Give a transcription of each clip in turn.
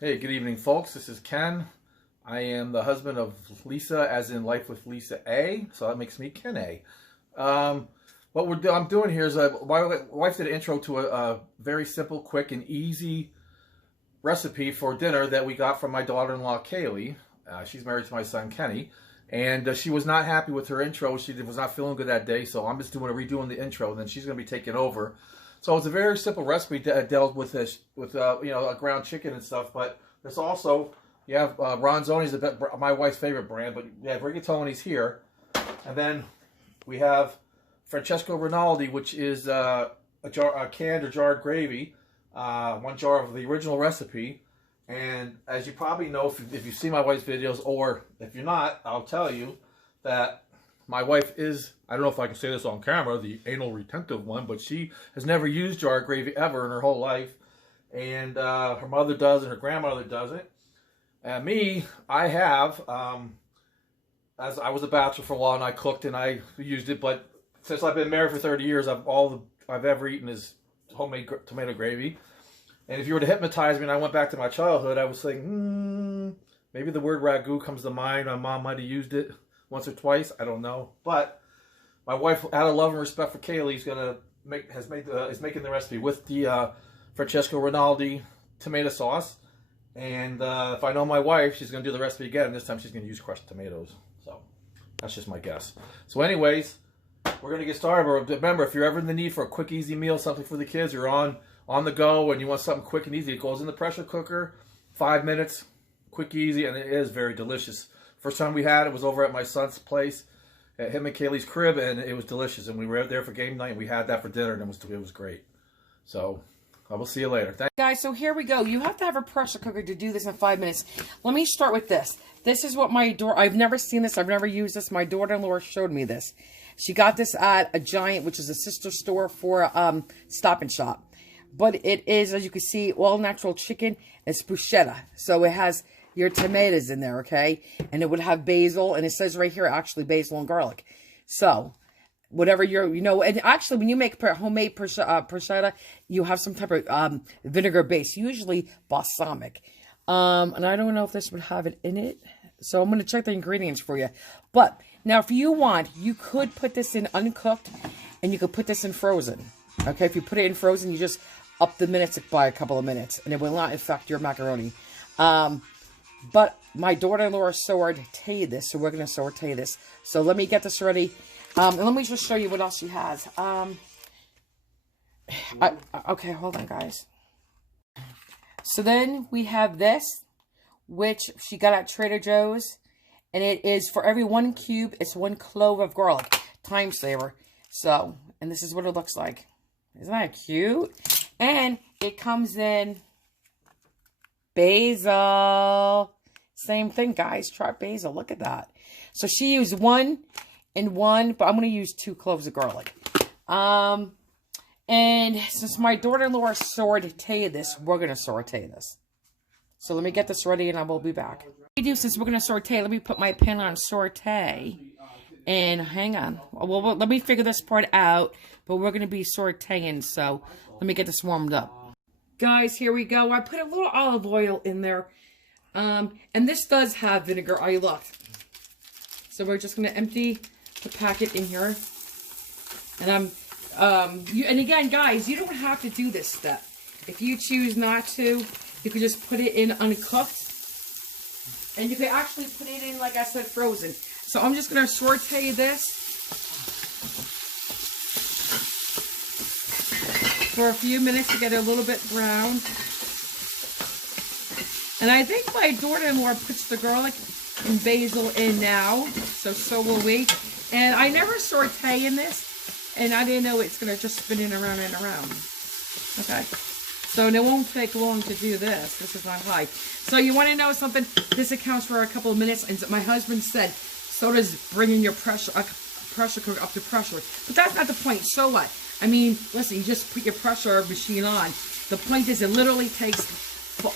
Hey, good evening, folks. This is Ken. I am the husband of Lisa, as in Life with Lisa A. So that makes me Ken A. I'm doing here is my wife did an intro to a very simple, quick, and easy recipe for dinner that we got from my daughter-in-law, Kaylee. She's married to my son, Kenny. And she was not happy with her intro. She was not feeling good that day, so I'm just redoing the intro, and then she's going to be taking over. So it's a very simple recipe that dealt with this, with a ground chicken and stuff. But there's also, you have Ronzoni's my wife's favorite brand, but you have rigatoni's here, and then we have Francesco Rinaldi, which is a canned or jarred gravy, 1 jar of the original recipe. And as you probably know, if you see my wife's videos, or if you're not, I'll tell you that my wife is, I don't know if I can say this on camera, the anal retentive one, but she has never used jarred gravy ever in her whole life. And her mother does, and her grandmother doesn't. And me, I have, as I was a bachelor for a while, and I cooked and I used it, but since I've been married for 30 years, all I've ever eaten is homemade tomato gravy. And if you were to hypnotize me and I went back to my childhood, I was thinking, maybe the word ragu comes to mind. My mom might have used it once or twice. I don't know. But my wife, out of love and respect for Kaylee, is making the recipe with the Francesco Rinaldi tomato sauce. And if I know my wife, she's going to do the recipe again. And this time she's going to use crushed tomatoes. So that's just my guess. So anyways, we're going to get started. But remember, if you're ever in the need for a quick, easy meal, something for the kids, you're on the go and you want something quick and easy, it goes in the pressure cooker, 5 minutes, quick, easy, and it is very delicious. First time we had it was over at my son's place, at him and Kaylee's crib, and it was delicious. And we were out there for game night, and we had that for dinner, and it was great. So I will see you later. Thanks. Guys, so here we go. You have to have a pressure cooker to do this in 5 minutes. Let me start with this. This is what I've never seen this. I've never used this. My daughter-in-law showed me this. She got this at a Giant, which is a sister store for Stop and Shop. But it is, as you can see, all natural chicken. It's bruschetta. So it has your tomatoes in there, okay? And it would have basil. And it says right here, actually, basil and garlic. So whatever and actually, when you make homemade bruschetta, you have some type of vinegar base, usually balsamic. And I don't know if this would have it in it. So I'm going to check the ingredients for you. But now, if you want, you could put this in uncooked, and you could put this in frozen. Okay, if you put it in frozen, you just up the minutes by a couple of minutes, and it will not affect your macaroni. But my daughter-in-law sauteed this, so we're going to saute this. So let me get this ready, and let me just show you what else she has. Okay, hold on, guys. So then we have this, which she got at Trader Joe's, and it is for every 1 cube, it's 1 clove of garlic. Time saver. So, and this is what it looks like. Isn't that cute? And it comes in basil. Same thing, guys. Try basil. Look at that. So she used 1 and 1, but I'm going to use 2 cloves of garlic. And since my daughter-in-law sauteed this, we're going to saute this. So let me get this ready and I will be back. Since we're going to saute, let me put my pan on saute. And hang on. Well, let me figure this part out. But we're going to be sauteing, so let me get this warmed up. Guys, here we go. I put a little olive oil in there. And this does have vinegar. I looked. So we're just going to empty the packet in here. And and again, guys, you don't have to do this step. If you choose not to, you could just put it in uncooked. And you could actually put it in, like I said, frozen. So I'm just going to saute this for a few minutes to get it a little bit brown. And I think my daughter-in-law puts the garlic and basil in now. So will we. And I never saute in this. And I didn't know it's going to just spin it around and around. Okay. So it won't take long to do this. This is on high. So you want to know something? This accounts for a couple of minutes. And my husband said, so does bringing your pressure cooker up to pressure. But that's not the point. So what? I mean, listen, you just put your pressure machine on. The point is it literally takes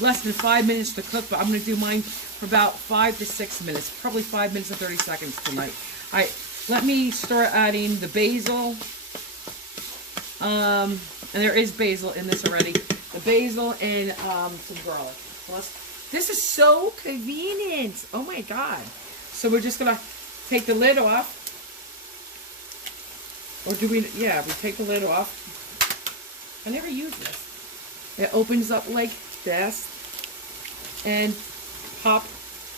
less than 5 minutes to cook, but I'm going to do mine for about 5 to 6 minutes. Probably 5 minutes and 30 seconds tonight. All right, let me start adding the basil. And there is basil in this already. the basil, and some garlic. This is so convenient. Oh my God. So we're just gonna take the lid off. Or do we, yeah, we take the lid off. I never use this. It opens up like this and pop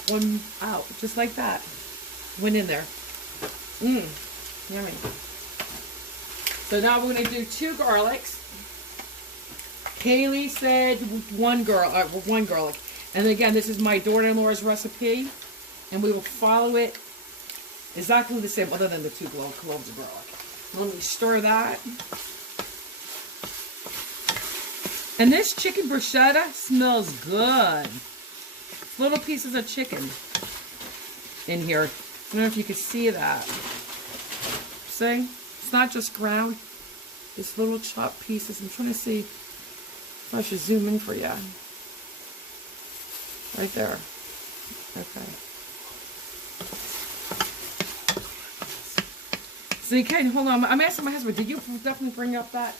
one out, just like that. Went in there. Yummy. So now we're gonna do 2 garlics. Kaylee said one garlic. And again, this is my daughter-in-law's recipe, and we will follow it exactly the same, other than the 2 cloves of garlic. Let me stir that. And this chicken bruschetta smells good. Little pieces of chicken in here. I don't know if you can see that. See? It's not just ground. It's little chopped pieces. I'm trying to see if I should zoom in for you. Right there. Okay. So you can, hold on. I'm asking my husband, did you definitely bring up that?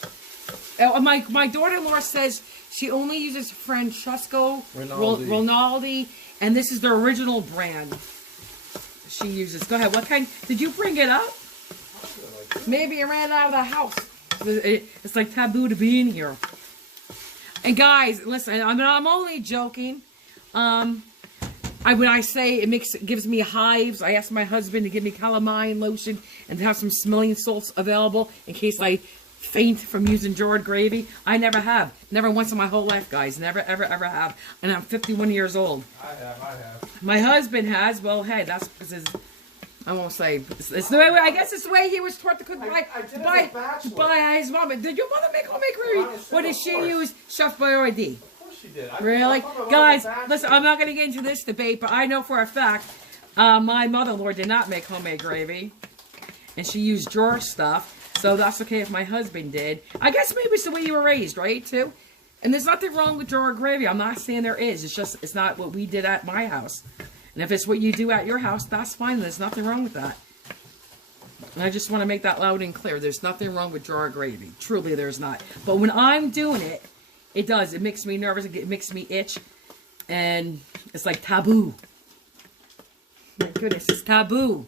My daughter-in-law says she only uses Francesco Rinaldi, and this is the original brand she uses. Go ahead. What kind? Did you bring it up? Maybe I ran out of the house. It's like taboo to be in here. And guys, listen, I'm only joking. When I say it gives me hives, I asked my husband to give me calamine lotion and to have some smelling salts available in case I faint from using jarred gravy. I never have. Never once in my whole life, guys. Never, ever, ever have. And I'm 51 years old. I have. My husband has. Well, hey, that's because I won't say. It's the way, I guess it's the way he was taught to cook by his mom. Did your mother make homemade gravy? Or did she use Chef Boyardee? She did. Really? Guys, listen, I'm not going to get into this debate, but I know for a fact my mother-in-law did not make homemade gravy. And she used drawer stuff. So that's okay if my husband did. I guess maybe it's the way you were raised, right, too? And there's nothing wrong with drawer gravy. I'm not saying there is. It's just, it's not what we did at my house. And if it's what you do at your house, that's fine. There's nothing wrong with that. And I just want to make that loud and clear. There's nothing wrong with drawer gravy. Truly, there's not. But when I'm doing it, it does. It makes me nervous. It makes me itch. And it's like taboo. My goodness, it's taboo.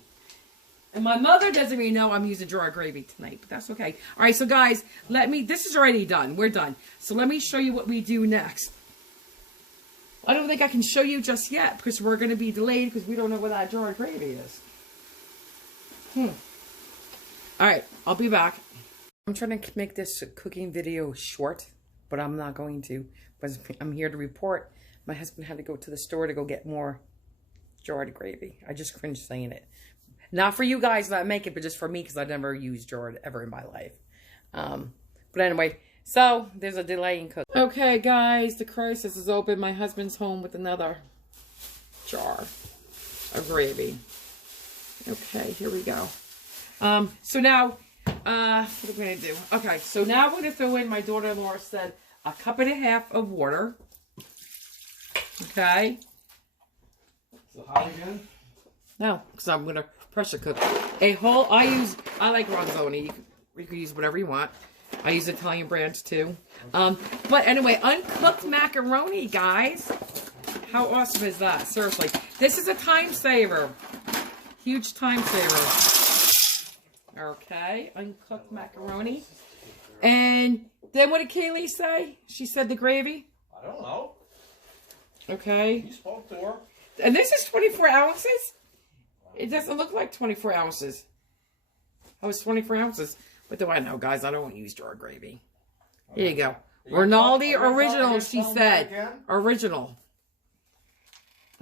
And my mother doesn't even know I'm using drawer gravy tonight. But that's okay. All right, so guys, this is already done. We're done. So let me show you what we do next. I don't think I can show you just yet because we're going to be delayed because we don't know what that drawer gravy is. All right, I'll be back. I'm trying to make this cooking video short, but I'm not going to. Because I'm here to report my husband had to go to the store to go get more jarred gravy. I just cringe saying it. Not for you guys that make it, but just for me because I've never used jarred ever in my life. But anyway, so there's a delay in cooking. Okay, guys, the crisis is open. My husband's home with another jar of gravy. Okay, here we go. So now, what are we going to do? Okay, so now I'm going to throw in, my daughter-in-law said, 1.5 cups of water. Okay. Is it hot again? No, because I'm going to pressure cook. I like Ronzoni. You can use whatever you want. I use Italian brands too. But anyway, uncooked macaroni, guys. How awesome is that? Seriously. This is a time saver. Huge time saver. Okay, uncooked macaroni. And then what did Kaylee say? She said the gravy? I don't know. Okay. You spoke to her. And this is 24 ounces? It doesn't look like 24 ounces. Oh, it's 24 ounces. What do I know, guys? I don't use jar gravy. Here you go. Rinaldi original, she said. Original.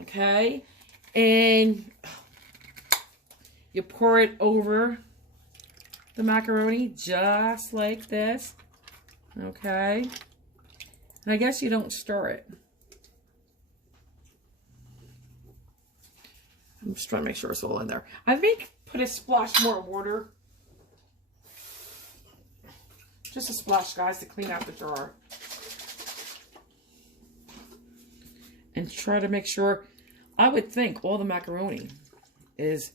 Okay. And you pour it over the macaroni just like this. Okay. And I guess you don't stir it. I'm just trying to make sure it's all in there. I think put a splash more water. Just a splash, guys, to clean out the jar. And try to make sure, I would think all the macaroni is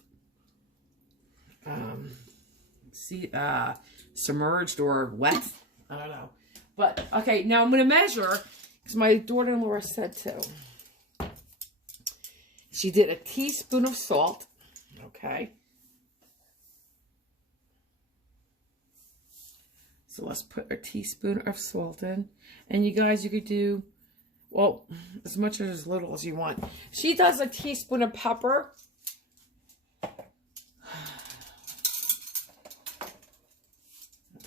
submerged or wet. I don't know. But, okay, now I'm going to measure, because my daughter-in-law said to. She did a teaspoon of salt, okay. So let's put a teaspoon of salt in. And you guys, you could do, well, as much or as little as you want. She does a teaspoon of pepper. Okay,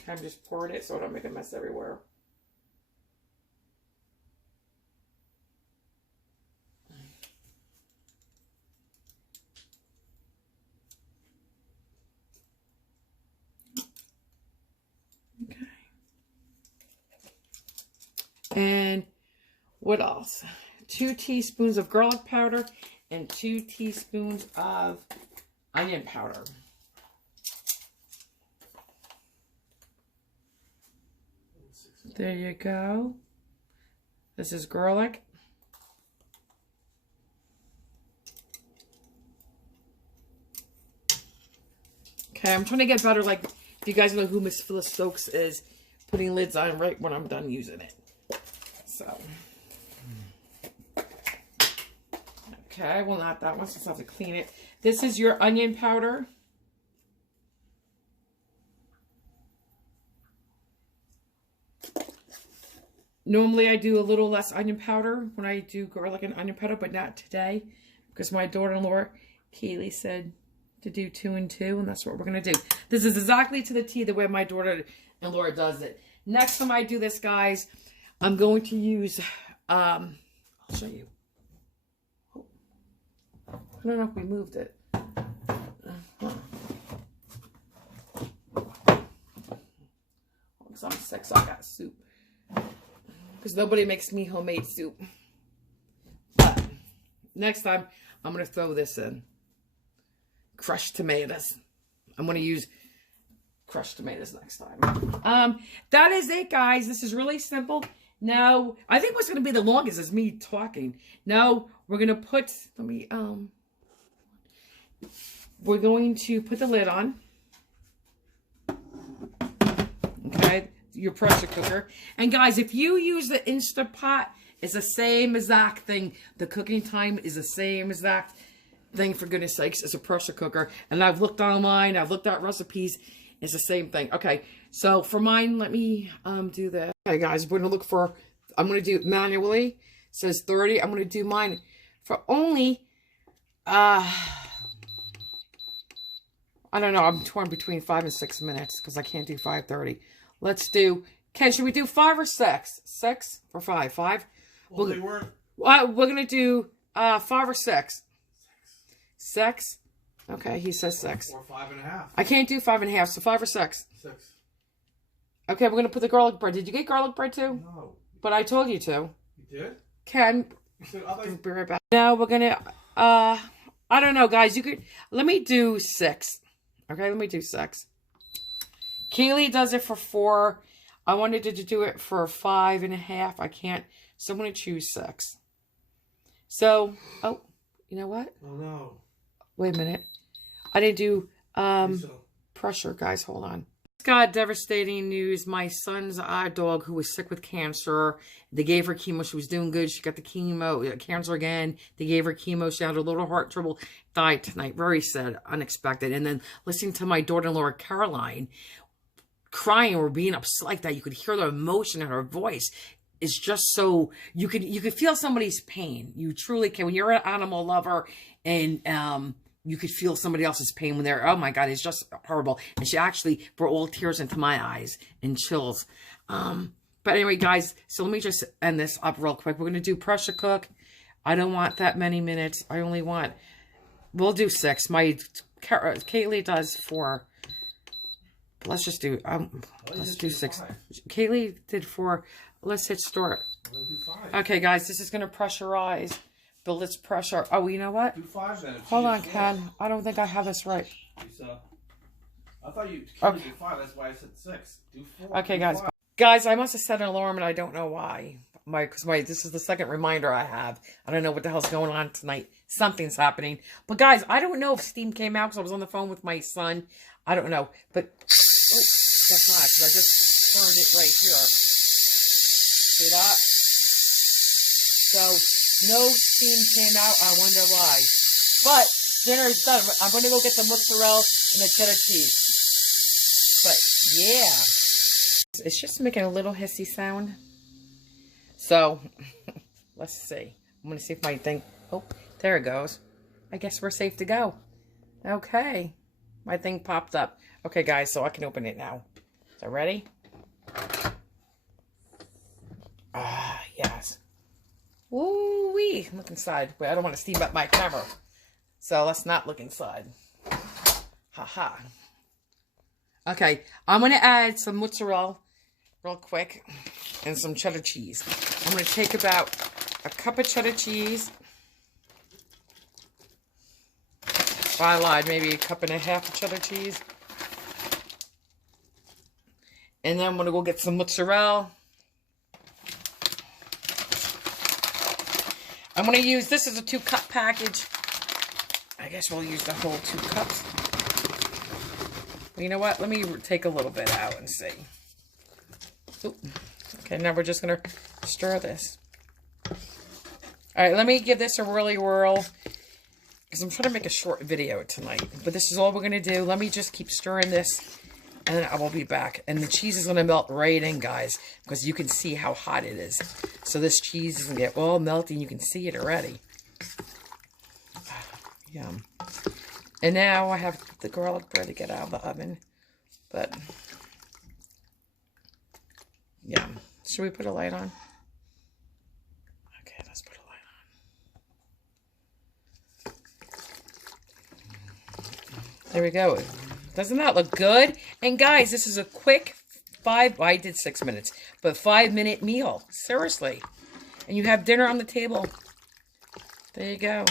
I'm just pouring it so I don't make a mess everywhere. Okay. And what else? 2 teaspoons of garlic powder and 2 teaspoons of onion powder. There you go. This is garlic. Okay, I'm trying to get better, like, if you guys know who Miss Phyllis Stokes is, putting lids on right when I'm done using it. So. Okay, well, not that one, since I have to clean it. This is your onion powder. Normally, I do a little less onion powder when I do garlic and onion powder, but not today, because my daughter-in-law, Kaylee, said to do 2 and 2, and that's what we're going to do. This is exactly to the T the way my daughter-in-law does it. Next time I do this, guys, I'm going to use, I'll show you. I don't know if we moved it. Because I'm sick, so I got soup. Because nobody makes me homemade soup. But next time, I'm going to throw this in. Crushed tomatoes. I'm going to use crushed tomatoes next time. That is it, guys. This is really simple. Now, I think what's going to be the longest is me talking. Now, we're going to put, we're going to put the lid on. Okay. Your pressure cooker. And guys, if you use the Instapot, it's the same exact thing. The cooking time is the same exact thing, for goodness sakes. It's a pressure cooker. And I've looked online, I've looked at recipes. It's the same thing. Okay, so for mine, let me do this. Okay, guys, we're gonna look for, I'm gonna do it manually. It says 30. I'm gonna do mine for only I don't know, I'm torn between 5 and 6 minutes because I can't do 5:30. Let's do, Ken, should we do 5 or 6? 6 or 5? 5? Well, they were. We're going to do 5 or 6. 6? Okay, he says 6. Or 5.5. I can't do 5.5, so 5 or 6? 6. Okay, we're going to put the garlic bread. Did you get garlic bread too? No. But I told you to. You did? Ken, we'll be right back. Now we're going to, I don't know, guys. You could, let me do 6. Okay, let me do 6. Kaylee does it for 4. I wanted to do it for 5.5. I can't. So I'm going to choose 6. So, oh, you know what? Oh, no. Wait a minute. I didn't do pressure, guys. Hold on. Got devastating news. My son's dog, who was sick with cancer, they gave her chemo. She was doing good. She got the chemo, cancer again. They gave her chemo. She had a little heart trouble. Died tonight. Very sad, unexpected. And then listening to my daughter-in-law, Caroline, crying or being upset like that, you could hear the emotion in her voice. It's just so, you could feel somebody's pain. You truly can. When you're an animal lover and you could feel somebody else's pain when they're, oh my God, it's just horrible. And she actually brought all tears into my eyes and chills. But anyway, guys, so let me just end this up real quick. We're going to do pressure cook. I don't want that many minutes. I only want, we'll do 6. My Kaylee does 4. Let's just do, let's do 6. Kaylee did 4. Let's hit start. Okay, guys, this is going to pressurize. Build its pressure. Oh, you know what? Do 5 then. Hold on, Ken. I don't think I have this right. I thought you okay. did 5. That's why I said 6. Do 4. Okay, guys. Guys, I must have set an alarm and I don't know why. Because this is the second reminder I have. I don't know what the hell's going on tonight. Something's happening. But guys, I don't know if steam came out because I was on the phone with my son. I don't know. But, oh, that's not, because I just burned it right here. See that? So, no steam came out. I wonder why. But, dinner is done. I'm going to go get the mozzarella and the cheddar cheese. But, yeah. It's just making a little hissy sound. So, let's see. I'm going to see if my thing... Oh, there it goes. I guess we're safe to go. Okay. My thing popped up. Okay, guys, so I can open it now. So, ready? Ah, yes. Woo-wee. Look inside. Wait, I don't want to steam up my camera. So, let's not look inside. Ha-ha. Okay, I'm going to add some mozzarella real quick and some cheddar cheese. I'm going to take about a cup of cheddar cheese. I lied, maybe a cup and a half of cheddar cheese. And then I'm going to go get some mozzarella. I'm going to use, this is a 2-cup package. I guess we'll use the whole 2 cups. Well, you know what? Let me take a little bit out and see. Oop. Okay, now we're just going to stir this. All right, let me give this a whirl. Because I'm trying to make a short video tonight. But this is all we're going to do. Let me just keep stirring this. And then I will be back. And the cheese is going to melt right in, guys. Because you can see how hot it is. So this cheese is going to get all melty. You can see it already. Yum. And now I have the garlic bread to get out of the oven. But, yum. Should we put a light on? Okay, let's put a light on. There we go. Doesn't that look good? And guys, this is a quick I did 6 minutes, but 5-minute meal. Seriously. And you have dinner on the table. There you go.